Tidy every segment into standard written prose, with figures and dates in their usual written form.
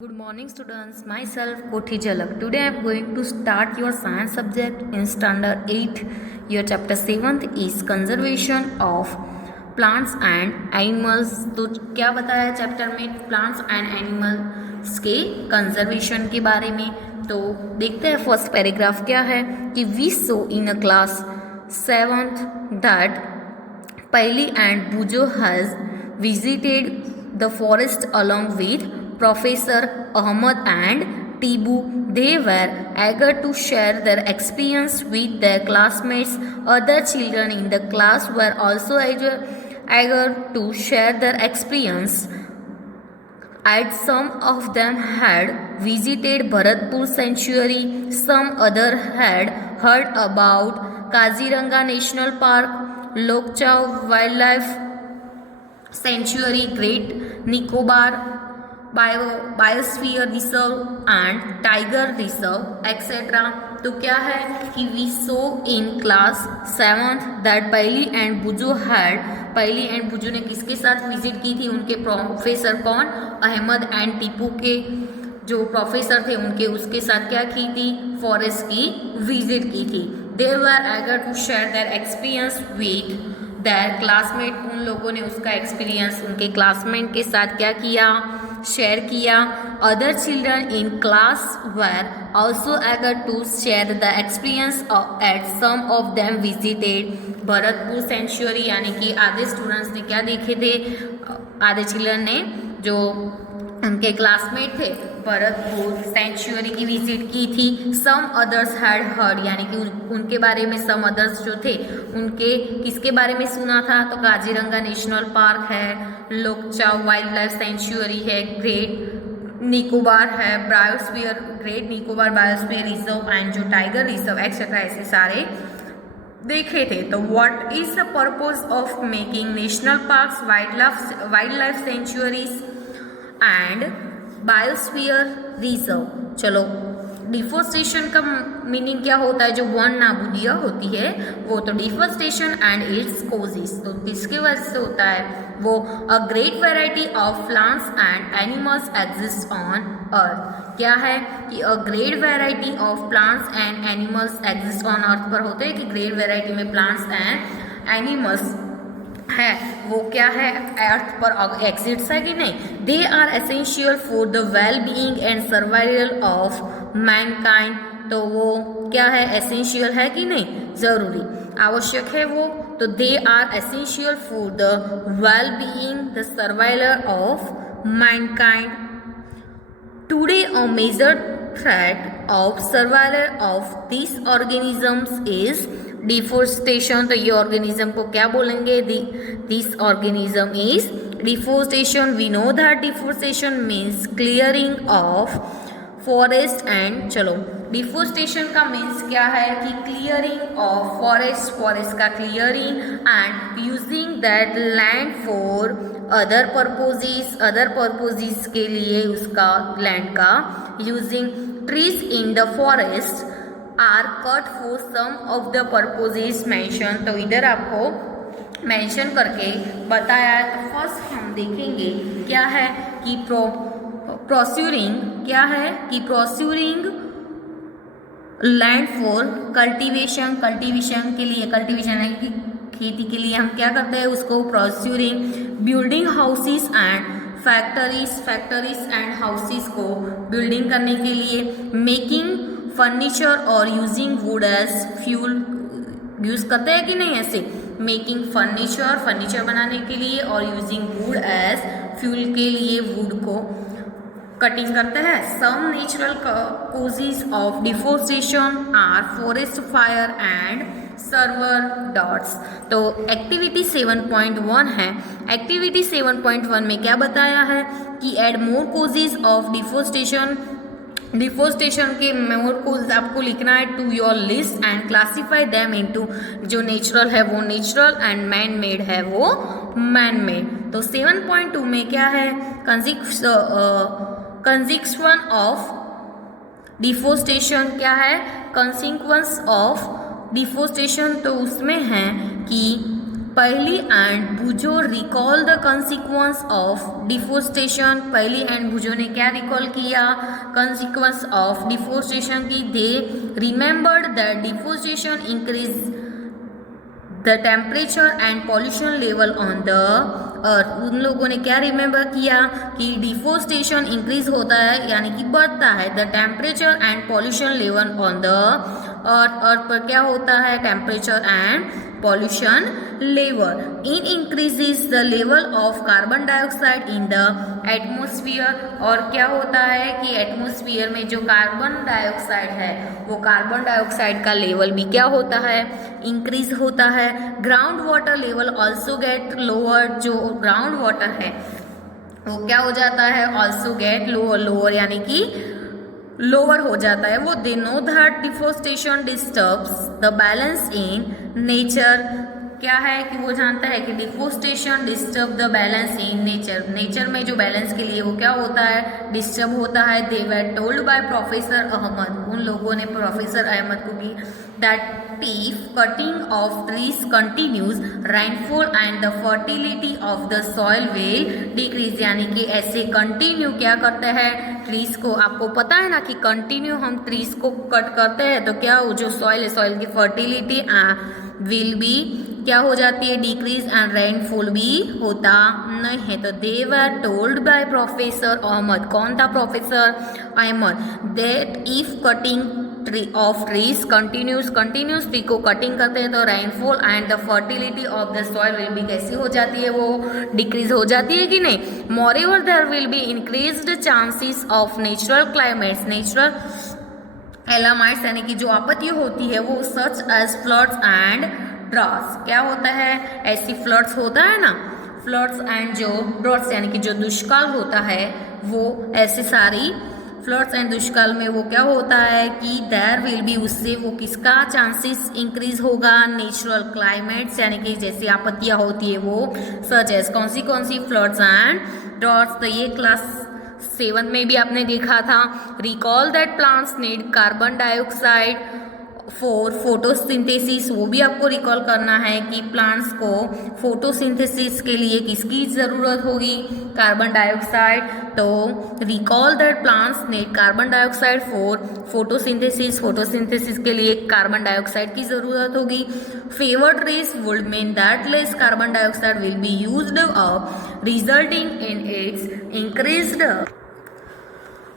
Good morning students, myself Kothi Jalak. Today I am going to start your science subject in standard 8. Your chapter 7th is conservation of plants and animals. तो क्या बताया chapter में plants and animals के conservation के बारे में. तो देखते हैं फर्स्ट पैराग्राफ क्या है कि we saw in a class 7th that Paili and Bujo has visited the forest along with Professor Ahmad and Tibu. They were eager to share their experience with their classmates. Other children in the class were also eager to share their experience. As some of them had visited Bharatpur Sanctuary, some other had heard about Kaziranga National Park, Lokchau Wildlife Sanctuary, Great Nicobar Biosphere Reserve and Tiger Reserve, etc. तो क्या है कि we saw in class 7th that Paheli and Boojho had. Paheli and Boojho ने किसके साथ visit की थी? उनके प्रोफेसर कौन? अहमद एंड टीपू के जो प्रोफेसर थे उनके उसके साथ क्या की थी? फॉरेस्ट की विजिट की थी. They were eager to share their experience with their classmate. उन लोगों ने उसका एक्सपीरियंस उनके क्लासमेट के साथ क्या किया? शेयर किया. Other children in class were also eager to share the experience at some of them visited Bharatpur sanctuary. यानी कि आधे स्टूडेंट्स ने क्या देखे थे? आधे चिल्ड्रन ने जो उनके क्लासमेट थे भरतपुर सेंचुरी की विजिट की थी. सम अदर्स हैड हर्ड, यानी कि उनके बारे में सम अदर्स जो थे उनके किसके बारे में सुना था? तो काजीरंगा नेशनल पार्क है, लोकचाव वाइल्ड लाइफ सेंचुरी है, ग्रेट निकोबार है, biosphere great Nicobar biosphere reserve and जो टाइगर रिजर्व एक्सेट्रा ऐसे सारे देखे थे. तो what is the purpose of making national parks, wild life sanctuaries and biosphere reserve. चलो, डिफोरेस्टेशन का मीनिंग क्या होता है? जो वन नाबूदिया होती है वो. तो डिफोरेस्टेशन एंड इट्स कोजेस, तो किसके वजह से होता है वो? A great variety of plants and animals exist on earth. क्या है कि a great variety of plants and animals exist on earth पर होते हैं कि ग्रेट वेराइटी में प्लांट्स एंड एनिमल्स है वो क्या है? अर्थ पर एग्जिट्स है कि नहीं? They are essential for the well being and survival of mankind. तो वो क्या है? एसेंशियल है कि नहीं? जरूरी आवश्यक है वो. तो they are essential for the well being the survival of mankind. Today a major threat of survival of this organisms is deforestation. तो ये ऑर्गेनिज्म को क्या बोलेंगे? This organism is deforestation. We know that deforestation means clearing of forest and. चलो, deforestation का means क्या है कि क्लियरिंग ऑफ फॉरेस्ट, फॉरेस्ट का clearing and using that land for other purposes. Other purposes के लिए उसका लैंड का using. Trees in the forest are cut for some of the purposes mentioned. तो इधर आपको मैंशन करके बताया है. तो फर्स्ट हम देखेंगे क्या है कि प्रोस्यूरिंग. क्या है कि प्रोस्यूरिंग लैंड फॉर कल्टीवेशन. कल्टीवेशन के लिए, कल्टीवेशन है कि खेती के लिए हम क्या करते हैं उसको? Procuring. Building houses and factories and houses को बिल्डिंग करने के लिए. मेकिंग फर्नीचर और using wood as fuel. Use करते हैं कि नहीं ऐसे? मेकिंग फर्नीचर बनाने के लिए और यूजिंग वुड एज फ्यूल के लिए वुड को कटिंग करते हैं. Some natural causes of deforestation are forest fire and severe droughts. तो एक्टिविटी 7.1 है. एक्टिविटी 7.1 में क्या बताया है कि add more causes of deforestation. Deforestation के मोर कोज आपको लिखना है to your list and classify them into. जो नेचुरल है वो नेचुरल एंड मैन मेड है वो मैन मेड. तो 7.2 में क्या है? Consequence of deforestation. क्या है? Consequence of deforestation. तो उसमें है कि Paili and Bujo recall the consequence of deforestation. Paili and Bujo ने क्या recall किया? Consequence of deforestation की they remembered that deforestation increased the temperature and pollution level on the earth. उन लोगों ने क्या रिमेंबर किया कि डिफोरेस्टेशन इंक्रीज होता है यानी कि बढ़ता है the temperature and pollution level on the earth. Earth पर क्या होता है? Temperature and pollution level. It increases the level of carbon dioxide in the atmosphere. और क्या होता है कि एटमोस्फियर में जो कार्बन डाइऑक्साइड है वो कार्बन डाइऑक्साइड का लेवल भी क्या होता है? इंक्रीज होता है. Ground water level also get lower. जो ग्राउंड वाटर है वो क्या हो जाता है? Also get lower. लोअर यानी कि लोअर हो जाता है. वो they know that deforestation disturbs the balance in nature. क्या है कि वो जानता है कि deforestation disturb the balance in nature. Nature में जो बैलेंस के लिए वो क्या होता है? डिस्टर्ब होता है. They were told by professor Ahmad. उन लोगों ने प्रोफेसर अहमद को की that if cutting of trees continues rainfall and the fertility of the soil will decrease. यानी कि ऐसे कंटिन्यू क्या करते हैं? ट्रीज को. आपको पता है ना कि कंटिन्यू हम ट्रीज को कट करते हैं तो क्या जो सॉइल है सॉइल की फर्टिलिटी विल बी क्या हो जाती है? डिक्रीज एंड रेनफॉल भी होता नहीं है. तो they were told by professor Ahmad. कौन था? Professor Ahmad. That if cutting of trees continues tree को कटिंग करते हैं तो rainfall and the fertility of the soil will be कैसी हो जाती है? वो डिक्रीज हो जाती है कि नहीं? Moreover there will be increased chances of natural calamities. Natural calamities यानी कि जो आपत्ति होती है वो such as floods and droughts. क्या होता है? ऐसी फ्लड्स होता है ना, फ्लड्स एंड जो ड्रॉट्स यानी कि जो दुष्काल होता है वो ऐसे सारी फ्लड्स एंड दुष्काल में वो क्या होता है कि देयर विल बी उससे वो किसका चांसेस इंक्रीज होगा? नेचुरल क्लाइमेट्स यानी कि जैसी आपत्तियां होती है वो सच एज कौन सी फ्लड्स एंड ड्रॉट्स. तो ये क्लास 7 में भी आपने देखा था. Recall that plants need carbon dioxide for photosynthesis. वो भी आपको रिकॉल करना है कि प्लांट्स को फोटोसिंथेसिस के लिए किसकी ज़रूरत होगी? Carbon dioxide. तो recall that plants need carbon dioxide for photosynthesis. Photosynthesis के लिए कार्बन डाइऑक्साइड की ज़रूरत होगी. Fewer trees would mean that less carbon dioxide will be used up resulting in its increased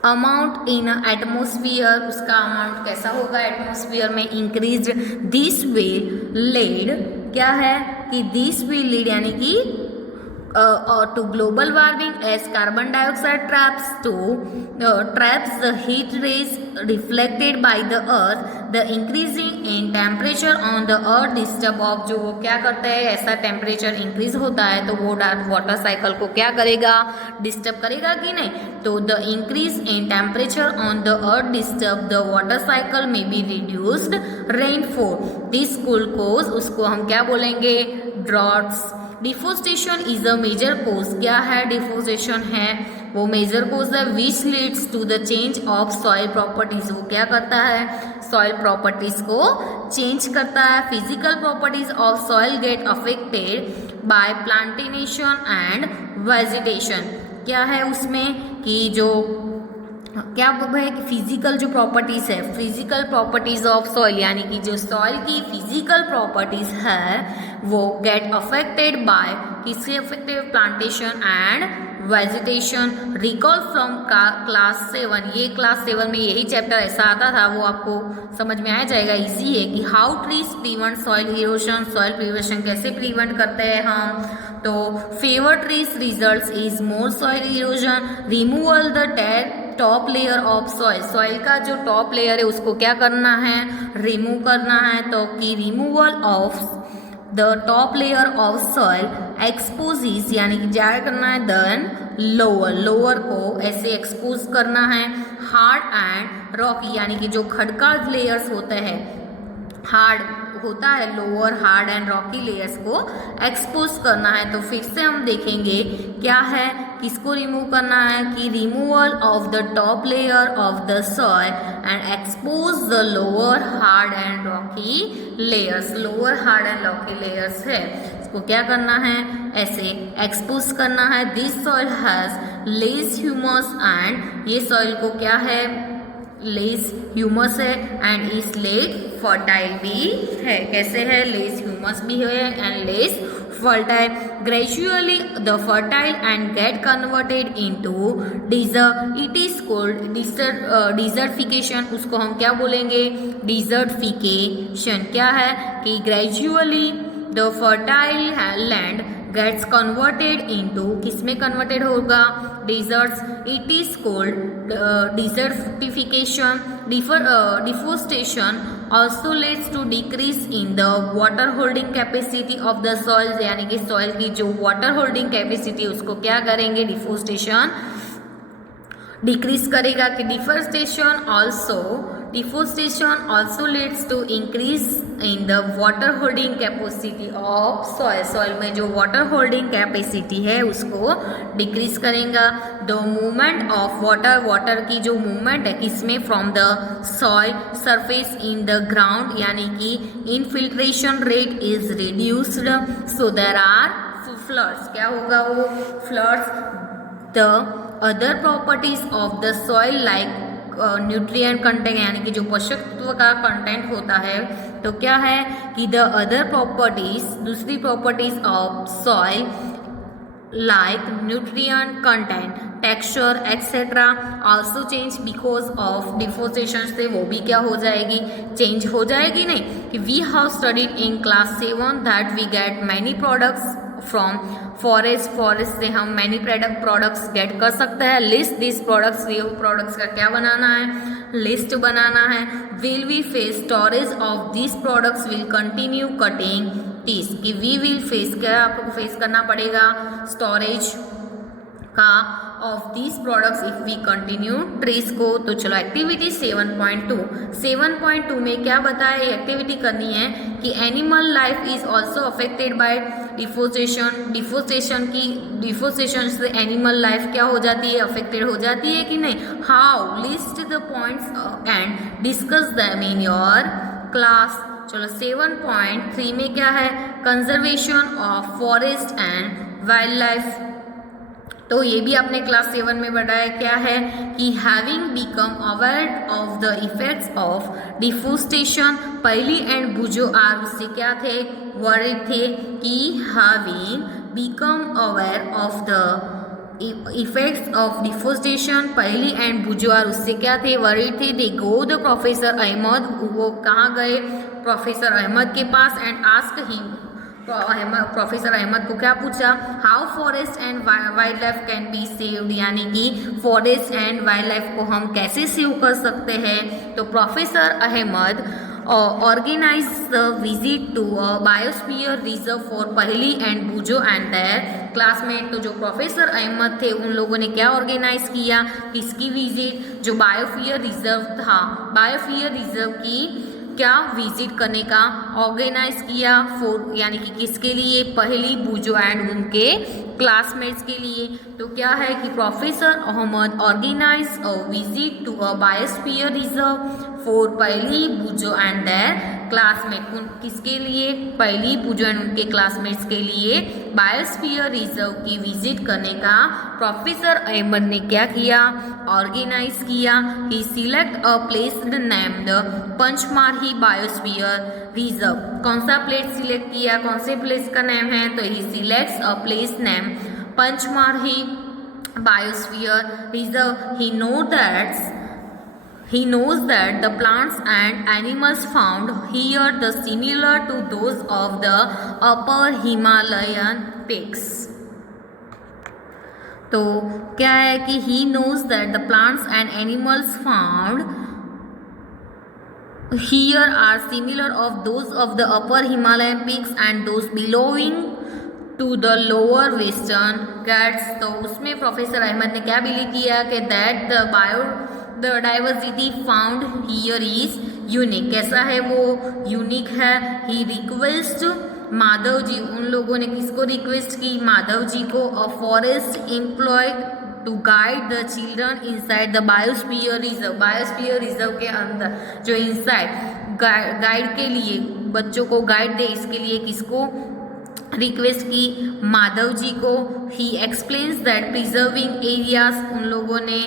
amount in atmosphere. उसका amount कैसा होगा? Atmosphere में increase. This will lead क्या है कि दिस विल लीड यानी कि to global warming as carbon dioxide traps the heat rays reflected by the earth. The increasing in temperature on the earth disturb of जो क्या करता है? ऐसा टेम्परेचर इंक्रीज होता है तो वो वाटर साइकिल को क्या करेगा? डिस्टर्ब करेगा कि नहीं? तो the increase in temperature on the earth disturb the water cycle में be reduced rainfall. This could cause उसको हम क्या बोलेंगे? Droughts. Deforestation is a major cause. क्या है? डिफोरेस्टेशन है वो मेजर कोज है which leads to the change of soil properties. वो क्या करता है? सॉइल प्रॉपर्टीज को चेंज करता है. Physical properties of soil get affected by plantation and vegetation. क्या है उसमें कि जो क्या है कि फिजिकल जो प्रॉपर्टीज है, फिजिकल प्रॉपर्टीज ऑफ सॉइल यानी कि जो सॉइल की फिजिकल प्रॉपर्टीज है वो गेट अफेक्टेड बाय किससे affected? Plantation and vegetation. Recall from class 7. ये क्लास 7 में यही चैप्टर ऐसा आता था, वो आपको समझ में आ जाएगा. इजी है कि how trees prevent soil erosion. Soil prevention कैसे प्रिवेंट करते हैं हम? तो favour trees results is more soil erosion. Removal the top layer of soil. Soil का जो टॉप लेयर है उसको क्या करना है? रिमूव करना है. तो कि removal of the top layer of soil exposes यानी कि क्या करना है? देन लोअर को ऐसे एक्सपोज करना है. हार्ड एंड रॉकी यानी कि जो खड़का लेयर्स होते हैं, हार्ड होता है lower, hard and Rocky layers को एक्सपोज करना है. तो फिर से हम देखेंगे क्या है, किसको रिमूव करना है कि removal of the top layer of the soil and expose the lower hard and Rocky layers. Lower hard and Rocky layers है. उसको क्या करना है, ऐसे एक्सपोज करना है। This soil has less humus and ये सॉइल को क्या है, लेस ह्यूमस है एंड इज लेस फर्टाइल भी है। कैसे है, लेस ह्यूमस भी है and less fertile. Gradually the fertile and get converted into desert. It is called desertification. उसको हम क्या बोलेंगे, desertification. क्या है कि gradually the fertile land gets converted into, किसमें converted होगा, deserts. It is called desertification. Deforestation also leads to decrease in the water holding capacity of the soil. यानी कि soil की जो water holding capacity उसको क्या करेंगे, deforestation डिक्रीज करेगा। कि deforestation also leads to increase in the water holding capacity of soil. Soil में जो वाटर होल्डिंग कैपेसिटी है उसको डिक्रीज करेगा। द मूवमेंट ऑफ वाटर की जो मूवमेंट है किसमें, from the soil surface in the ground, यानी कि infiltration rate is reduced, so there are floods. क्या होगा वो floods. The other properties of the soil like nutrient content, यानी कि जो पोषक तत्व का कंटेंट होता है, तो क्या है कि द अदर प्रॉपर्टीज, दूसरी properties of soil like nutrient content, texture etcetera also change because of deforestation. से वो भी क्या हो जाएगी, चेंज हो जाएगी। नहीं कि we have studied in class 7 that we get many products from forest से हम मैनी प्रोडक्ट्स गेट कर सकते हैं। लिस्ट दिस प्रोडक्ट्स, ये प्रोडक्ट्स का क्या बनाना है, लिस्ट बनाना है। Will we face storage of this products will continue cutting trees, कि वी विल फेस, क्या आपको फेस करना पड़ेगा, स्टोरेज का of this products if we continue trees को। तो चलो एक्टिविटी 7.2 में क्या बताया, एक्टिविटी करनी है कि animal life is also affected by deforestation से एनिमल लाइफ क्या हो जाती है, अफेक्टेड हो जाती है कि नहीं। How, list the points and discuss them in your class. चलो 7.3 में क्या है, conservation of forest and wild life. तो ये भी आपने क्लास 7 में बताया क्या है कि having become aware of the effects of deforestation, Paheli and Boojho are उससे क्या थे, वरीड थे कि having become aware of the effects of deforestation, Paheli and Boojho are उससे क्या थे, वरीड थे। They go the professor Ahmad, वो कहाँ गए, प्रोफेसर अहमद के पास, and ask him, professor Ahmad को क्या पूछा, how forest and wildlife can be saved, यानी कि फॉरेस्ट एंड वाइल्ड लाइफ को हम कैसे सेव कर सकते हैं। तो professor Ahmed organize the visit to a biosphere reserve for Paheli and Boojho and their classmate. तो जो प्रोफेसर अहमद थे उन लोगों ने क्या ऑर्गेनाइज किया, किसकी विजिट, जो बायोस्फीयर रिजर्व था, बायोस्फीयर रिजर्व की क्या विजिट करने का ऑर्गेनाइज किया, फॉर यानी कि किसके लिए, पहली बुजो एंड उनके क्लासमेट्स के लिए। तो क्या है कि professor Ahmed organize a visit to a biosphere reserve for Paheli Boojho and their classmate, किसके लिए, पहली बुजो एंड उनके क्लासमेट्स के लिए बायोस्फीयर रिजर्व की विजिट करने का प्रोफेसर अहमद ने क्या किया, ऑर्गेनाइज किया। He select a place named Pachmarhi biosphere reserve. कौन सा प्लेस सिलेक्ट किया, कौन से प्लेस का नेम है, तो he selects a place name Pachmarhi biosphere reserve. He knows that the plants and animals found here are similar to those of the upper Himalayan peaks. तो क्या है कि he knows that the plants and animals found here are similar of those of the upper Himalayan peaks and those belonging to the lower western Ghats। तो उसमें professor Ahmad ने क्या believe किया कि that the diversity found here is unique। कैसा है वो, unique है। ही रिक्वेस्ट माधव जी, उन लोगों ने किसको रिक्वेस्ट की, माधव जी को, a forest employ to guide the children inside the biosphere reserve. Biosphere reserve के अंदर जो इनसाइड गाइड के लिए, बच्चों को गाइड दे, इसके लिए किसको, रिक्वेस्ट की माधव जी को। He explains that preserving areas, उन लोगों ने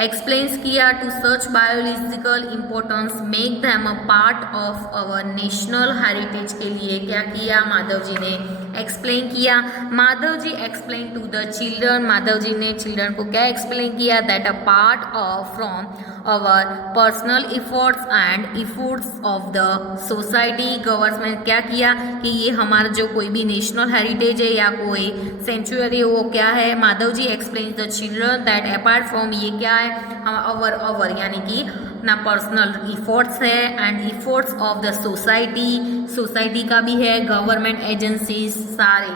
एक्सप्लेन्स किया to such biological importance make them a part of our national heritage के लिए क्या किया माधव जी ने एक्सप्लेन किया। Madhav ji explain to the children, Madhav ji ने चिल्ड्रन को क्या एक्सप्लेन किया that a part of from our personal efforts and efforts of the society. Government क्या किया कि ये हमारा जो कोई भी नेशनल हेरिटेज है या कोई सेंचुरी वो क्या है। Madhav ji explain the children that apart from ये क्या है अवर यानी कि ना पर्सनल इफोर्ट्स है and efforts of the society का भी है, गवर्नमेंट एजेंसीज सारे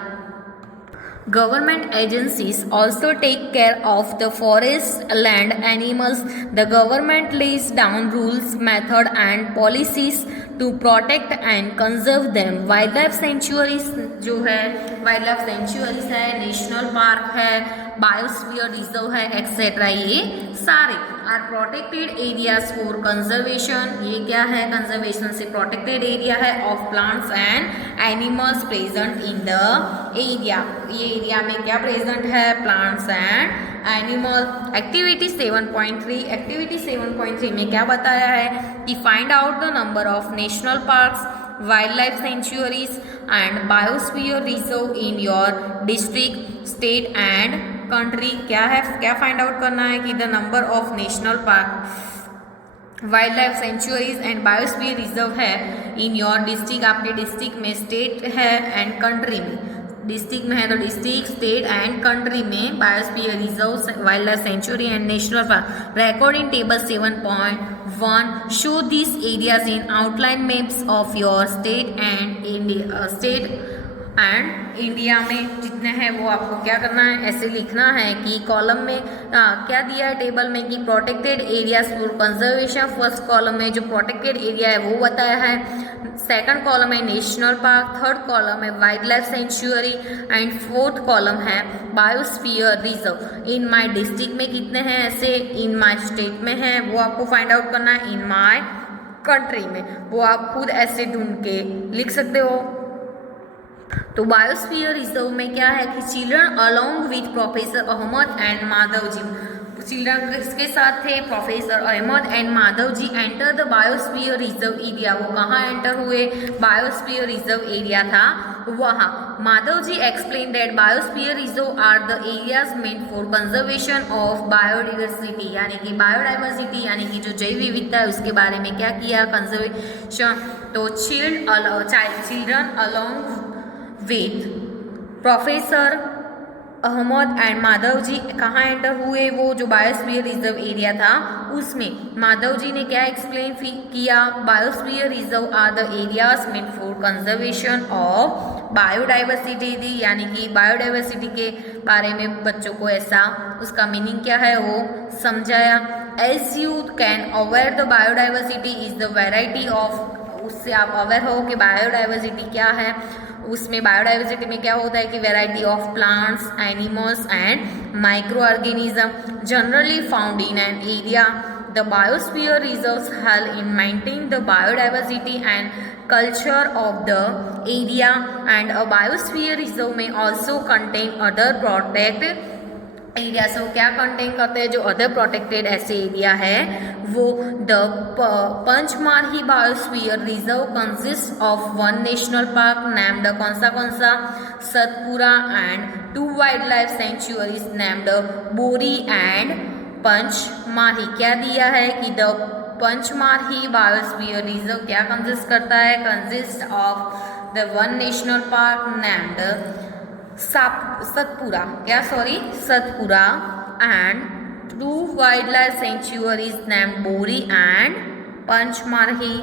government agencies also take care of the forest land animals. The government lays down rules method and policies to protect and conserve them. wildlife sanctuaries जो है wildlife sanctuaries है, national park है, biosphere reserve है etcetera, ये सारे are protected areas for conservation. ये क्या है कंजर्वेशन से प्रोटेक्टेड एरिया है of plants and animals present in the area. ये एरिया में क्या प्रेजेंट है plants and animal. Activity 7.3, activity 7.3 में क्या बताया है कि find out the number of national parks, wild life sanctuaries and biosphere reserve in your district, state and country. क्या है क्या फाइंड आउट करना है कि the number of national park, wild life sanctuaries and biosphere reserve है इन your district, आपके district में, state है एंड कंट्री में। डिस्ट्रिक्ट में है तो डिस्ट्रिक्ट, स्टेट एंड कंट्री में biosphere reserve, wild life sanctuary and national park. Record in table 7.1 show this areas in outline maps of your state and India में जितने हैं वो आपको क्या करना है ऐसे लिखना है कि कॉलम में क्या दिया है टेबल में कि protected areas for conservation. First column में जो प्रोटेक्टेड एरिया है वो बताया है, सेकंड कॉलम है नेशनल पार्क, थर्ड कॉलम है wildlife sanctuary and fourth column है biosphere reserve. In my district में कितने हैं ऐसे, इन माय स्टेट में है वो आपको फाइंड आउट करना है, इन माय कंट्री में वो आप खुद ऐसे ढूंढ के लिख सकते हो। तो बायोस्फीयर रिजर्व में क्या है कि children along with professor Ahmad and Madhav ji, children किसके साथ थे professor Ahmad and Madhav ji enter the biosphere reserve area. वो कहाँ एंटर हुए, बायोस्फीयर रिजर्व एरिया था वहाँ। Madhav ji explain that biosphere reserve are the areas meant for conservation of biodiversity, यानी कि बायोडाइवर्सिटी यानी कि जो जैव विविधता है उसके बारे में क्या किया कंजर्वेशन। तो children along with professor Ahmad and Madhav ji कहाँ एंटर हुए, वो जो बायोस्फीयर रिजर्व एरिया था उसमें। माधव जी ने क्या एक्सप्लेन किया, biosphere reserve are the areas meant for conservation of biodiversity दी, यानी कि बायोडाइवर्सिटी के बारे में बच्चों को ऐसा उसका मीनिंग क्या है वो समझाया। As you can aware the biodiversity is the variety of, उससे आप अवेयर हो कि बायोडाइवर्सिटी क्या है। उसमें बायोडाइवर्सिटी में क्या होता है कि variety of plants, animals and microorganism generally found in an area. The biosphere reserves help in maintain the biodiversity and culture of the area and a biosphere reserve may also contain other protected area. से वो क्या contain करते हैं जो other protected ऐसे area है वो। The Pachmarhi biosphere reserve consist of one national park named कौन सा Satpura and two wild life sanctuaries named Bori and Pachmarhi. क्या दिया है कि द पंचमार्ही बायोस्फीयर रिजर्व क्या कंसिस्ट करता है, consist of the one national park named Satpura and two wild life sanctuaries named Bori and पंचमार्ही।